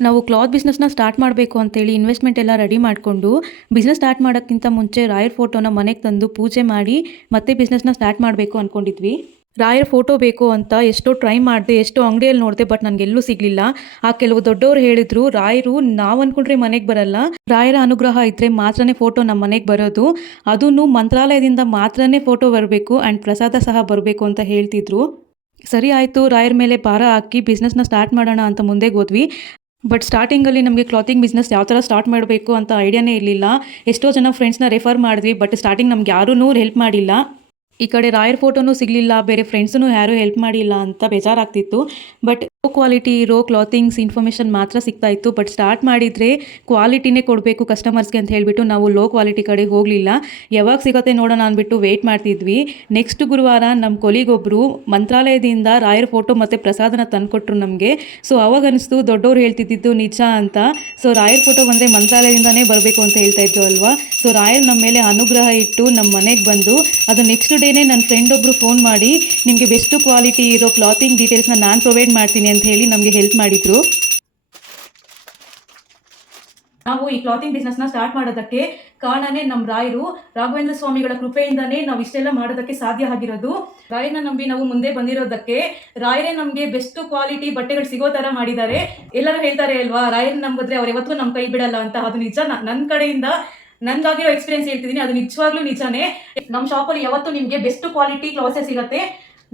ನಾವು cloth ಬಿಸ್ನೆಸ್ನ start ಮಾಡಬೇಕು ಅಂತೇಳಿ ಇನ್ವೆಸ್ಟ್ಮೆಂಟ್ ಎಲ್ಲ ರೆಡಿ ಮಾಡಿಕೊಂಡು ಬಿಸ್ನೆಸ್ ಸ್ಟಾರ್ಟ್ ಮಾಡೋಕ್ಕಿಂತ ಮುಂಚೆ ರಾಯರ್ ಫೋಟೋನ ಮನೆಗೆ ತಂದು ಪೂಜೆ ಮಾಡಿ ಮತ್ತೆ ಬಿಸ್ನೆಸ್ನ ಸ್ಟಾರ್ಟ್ ಮಾಡಬೇಕು ಅಂದ್ಕೊಂಡಿದ್ವಿ. ರಾಯರ್ ಫೋಟೋ ಬೇಕು ಅಂತ ಎಷ್ಟೋ ಟ್ರೈ ಮಾಡಿದೆ, ಎಷ್ಟೋ ಅಂಗಡಿಯಲ್ಲಿ ನೋಡಿದೆ, ಬಟ್ ನನಗೆಲ್ಲೂ ಸಿಗಲಿಲ್ಲ. ಆ ಕೆಲವು ದೊಡ್ಡವರು ಹೇಳಿದ್ರು, ರಾಯರು ನಾವು ಅಂದ್ಕೊಂಡ್ರೆ ಮನೆಗೆ ಬರಲ್ಲ, ರಾಯರ ಅನುಗ್ರಹ ಇದ್ದರೆ ಮಾತ್ರನೇ ಫೋಟೋ ನಮ್ಮ ಮನೆಗೆ ಬರೋದು, ಅದೂ ಮಂತ್ರಾಲಯದಿಂದ ಮಾತ್ರನೇ ಫೋಟೋ ಬರಬೇಕು ಆ್ಯಂಡ್ ಪ್ರಸಾದ ಸಹ ಬರಬೇಕು ಅಂತ ಹೇಳ್ತಿದ್ರು. ಸರಿ ಆಯಿತು, ರಾಯರ ಮೇಲೆ ಭಾರ ಹಾಕಿ ಬಿಸ್ನೆಸ್ನ ಸ್ಟಾರ್ಟ್ ಮಾಡೋಣ ಅಂತ ಮುಂದೆ ಹೋದ್ವಿ. ಬಟ್ ಸ್ಟಾರ್ಟಿಂಗಲ್ಲಿ ನಮಗೆ ಕ್ಲಾತಿಂಗ್ ಬಿಸ್ನೆಸ್ ಯಾವ ಥರ ಸ್ಟಾರ್ಟ್ ಮಾಡಬೇಕು ಅಂತ ಐಡಿಯಾನೇ ಇರಲಿಲ್ಲ. ಎಷ್ಟೋ ಜನ ಫ್ರೆಂಡ್ಸ್ನ ರೆಫರ್ ಮಾಡಿದ್ವಿ, ಬಟ್ ಸ್ಟಾರ್ಟಿಂಗ್ ನಮ್ಗೆ ಯಾರೂ ಹೆಲ್ಪ್ ಮಾಡಿಲ್ಲ. ಈ ಕಡೆ ರಾಯರ್ ಫೋಟೋನೂ ಸಿಗಲಿಲ್ಲ, ಬೇರೆ ಫ್ರೆಂಡ್ಸೂ ಯಾರೂ ಹೆಲ್ಪ್ ಮಾಡಿಲ್ಲ ಅಂತ ಬೇಜಾರಾಗ್ತಿತ್ತು. ಬಟ್ ಲೋ ಕ್ವಾಲಿಟಿ ಇರೋ ಕ್ಲಾತಿಂಗ್ಸ್ ಇನ್ಫಾರ್ಮೇಷನ್ ಮಾತ್ರ ಸಿಗ್ತಾ ಇತ್ತು. ಬಟ್ ಸ್ಟಾರ್ಟ್ ಮಾಡಿದರೆ ಕ್ವಾಲಿಟಿನೇ ಕೊಡಬೇಕು ಕಸ್ಟಮರ್ಸ್ಗೆ ಅಂತ ಹೇಳಿಬಿಟ್ಟು ನಾವು ಲೋ ಕ್ವಾಲಿಟಿ ಕಡೆ ಹೋಗಲಿಲ್ಲ. ಯಾವಾಗ ಸಿಗುತ್ತೆ ನೋಡೋಣ ಅಂದ್ಬಿಟ್ಟು ವೆಯ್ಟ್ ಮಾಡ್ತಿದ್ವಿ. ನೆಕ್ಸ್ಟ್ ಗುರುವಾರ ನಮ್ಮ ಕೊಲಿಗೊಬ್ಬರು ಮಂತ್ರಾಲಯದಿಂದ ರಾಯರ್ ಫೋಟೋ ಮತ್ತು ಪ್ರಸಾದನ ತಂದುಕೊಟ್ರು ನಮಗೆ. ಸೊ ಅವಾಗ ಅನಿಸ್ತು ದೊಡ್ಡವ್ರು ಹೇಳ್ತಿದ್ದು ನಿಜ ಅಂತ. ಸೊ ರಾಯರ್ ಫೋಟೋ ಬಂದರೆ ಮಂತ್ರಾಲಯದಿಂದನೇ ಬರಬೇಕು ಅಂತ ಹೇಳ್ತಾ ಇದ್ದು ಅಲ್ವಾ. ಸೊ ರಾಯರ್ ನಮ್ಮ ಮೇಲೆ ಅನುಗ್ರಹ ಇಟ್ಟು ನಮ್ಮ ಮನೆಗೆ ಬಂದು ಅದು ನೆಕ್ಸ್ಟ್ ಡೇನೇ ನನ್ನ ಫ್ರೆಂಡ್ ಒಬ್ಬರು ಫೋನ್ ಮಾಡಿ ನಿಮಗೆ ಬೆಸ್ಟ್ ಕ್ವಾಲಿಟಿ ಇರೋ ಕ್ಲಾತಿಂಗ್ ಡೀಟೇಲ್ಸ್ನ ನಾನು ಪ್ರೊವೈಡ್ ಮಾಡ್ತೀನಿ ಅಂತ ಹೇಳಿ ನಮಗೆ ಹೆಲ್ಪ್ ಮಾಡಿದರು. ನಾವು ಈ ಕ್ಲಾತಿಂಗ್ ಬಿಸ್ನೆಸ್ನ ಸ್ಟಾರ್ಟ್ ಮಾಡೋದಕ್ಕೆ ಕಾರಣನೇ ನಮ್ಮ ರಾಯರು, ರಾಘವೇಂದ್ರ ಸ್ವಾಮಿಗಳ ಕೃಪೆಯಿಂದನೇ ನಾವು ಇಷ್ಟೆಲ್ಲ ಮಾಡೋದಕ್ಕೆ ಸಾಧ್ಯ ಆಗಿರೋದು. ರಾಯರನ್ನ ನಂಬಿ ನಾವು ಮುಂದೆ ಬಂದಿರೋದಕ್ಕೆ ರಾಯರೇ ನಮಗೆ ಬೆಸ್ಟ್ ಕ್ವಾಲಿಟಿ ಬಟ್ಟೆಗಳು ಸಿಗೋ ಥರ ಮಾಡಿದ್ದಾರೆ. ಎಲ್ಲರೂ ಹೇಳ್ತಾರೆ ಅಲ್ವಾ, ರಾಯರನ್ನ ನಂಬಿದ್ರೆ ಅವ್ರು ಯಾವತ್ತೂ ನಮ್ಮ ಕೈ ಬಿಡಲ್ಲ ಅಂತ. ಅದು ನಿಜ. ನನ್ನ ಕಡೆಯಿಂದ ನನಗಾಗಿರೋ ಎಕ್ಸ್ಪೀರಿಯನ್ಸ್ ಹೇಳ್ತಿದ್ದೀನಿ, ಅದು ನಿಜವಾಗ್ಲೂ ನಿಜಾನೇ. ನಮ್ಮ ಶಾಪಲ್ಲಿ ಯಾವತ್ತೂ ನಿಮಗೆ ಬೆಸ್ಟ್ ಕ್ವಾಲಿಟಿ ಕ್ಲಾಸಸ್ ಸಿಗುತ್ತೆ.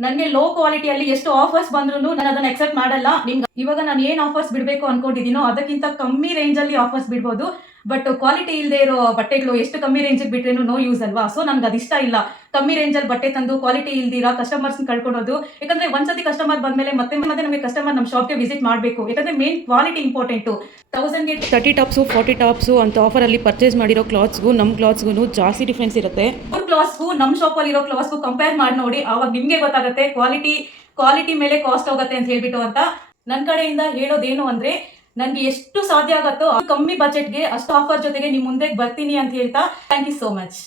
ನನಗೆ ಲೋ ಕ್ವಾಲಿಟಿಯಲ್ಲಿ ಎಷ್ಟು ಆಫರ್ಸ್ ಬಂದ್ರೂ ನಾನು ಅದನ್ನು ಎಕ್ಸೆಪ್ಟ್ ಮಾಡಲ್ಲ. ನಿಮ್ಗೆ ಇವಾಗ ನಾನು ಏನು ಆಫರ್ಸ್ ಬಿಡಬೇಕು ಅನ್ಕೊಂಡಿದ್ದೀನೋ ಅದಕ್ಕಿಂತ ಕಮ್ಮಿ ರೇಂಜಲ್ಲಿ ಆಫರ್ಸ್ ಬಿಡ್ಬೋದು. ಬಟ್ ಕ್ವಾಲಿಟಿ ಇಲ್ಲದೆ ಇರೋ ಬಟ್ಟೆಗಳು ಎಷ್ಟು ಕಮ್ಮಿ ರೇಂಜಿಗೆ ಬಿಟ್ರೇನು ನೋ ಯೂಸ್ ಅಲ್ವಾ. ಸೊ ನನಗೆ ಅದು ಇಷ್ಟ ಇಲ್ಲ. ಕಮ್ಮಿ ರೇಂಜಲ್ಲಿ ಬಟ್ಟೆ ತಂದು ಕ್ವಾಲಿಟಿ ಇಲ್ದಿರಾ ಕಸ್ಟಮರ್ಸ್ನ ಕಳ್ಕೊಡೋದು. ಯಾಕಂದರೆ ಒಂದ್ಸತಿ ಕಸ್ಟಮರ್ ಬಂದಮೇಲೆ ಮತ್ತೆ ನಮಗೆ ಕಸ್ಟಮರ್ ನಮ್ಮ ಶಾಪ್ಗೆ ವಿಸಿಟ್ ಮಾಡಬೇಕು. ಯಾಕಂದರೆ ಮೇನ್ ಕ್ವಾಲಿಟಿ ಇಂಪಾರ್ಟೆಂಟು. 1000ಗೆ 30 ಟಾಪ್ಸು 40 ಟಾಪ್ಸು ಅಂತ ಆಫರಲ್ಲಿ ಪರ್ಚೇಸ್ ಮಾಡಿರೋ ಕ್ಲಾತ್ಸ್ಗೂ ನಮ್ಮ ಕ್ಲಾತ್ಸ್ಗೂ ಜಾಸ್ತಿ ಡಿಫ್ರೆನ್ಸ್ ಇರುತ್ತೆ. ಅವ್ರ ಕ್ಲಾತ್ಸ್ಗೂ ನಮ್ಮ ಶಾಪಲ್ಲಿರೋ ಕ್ಲಾತ್ಸ್ಗೂ ಕಂಪೇರ್ ಮಾಡಿ ನೋಡಿ, ಆವಾಗ ನಿಮಗೆ ಗೊತ್ತಾಗುತ್ತೆ ಕ್ವಾಲಿಟಿ ಮೇಲೆ ಕಾಸ್ಟ್ ಹೋಗುತ್ತೆ ಅಂತ ಹೇಳ್ಬಿಟ್ಟು ಅಂತ. ನನ್ನ ಕಡೆಯಿಂದ ಹೇಳೋದೇನು ಅಂದರೆ, ನನಗೆ ಎಷ್ಟು ಸಾಧ್ಯ ಆಗುತ್ತೋ ಕಮ್ಮಿ ಬಜೆಟ್ಗೆ ಅಷ್ಟು ಆಫರ್ ಜೊತೆಗೆ ನಿಮ್ಮ ಮುಂದೆ ಬರ್ತೀನಿ ಅಂತ ಹೇಳ್ತಾ, ಥ್ಯಾಂಕ್ ಯು ಸೋ ಮಚ್.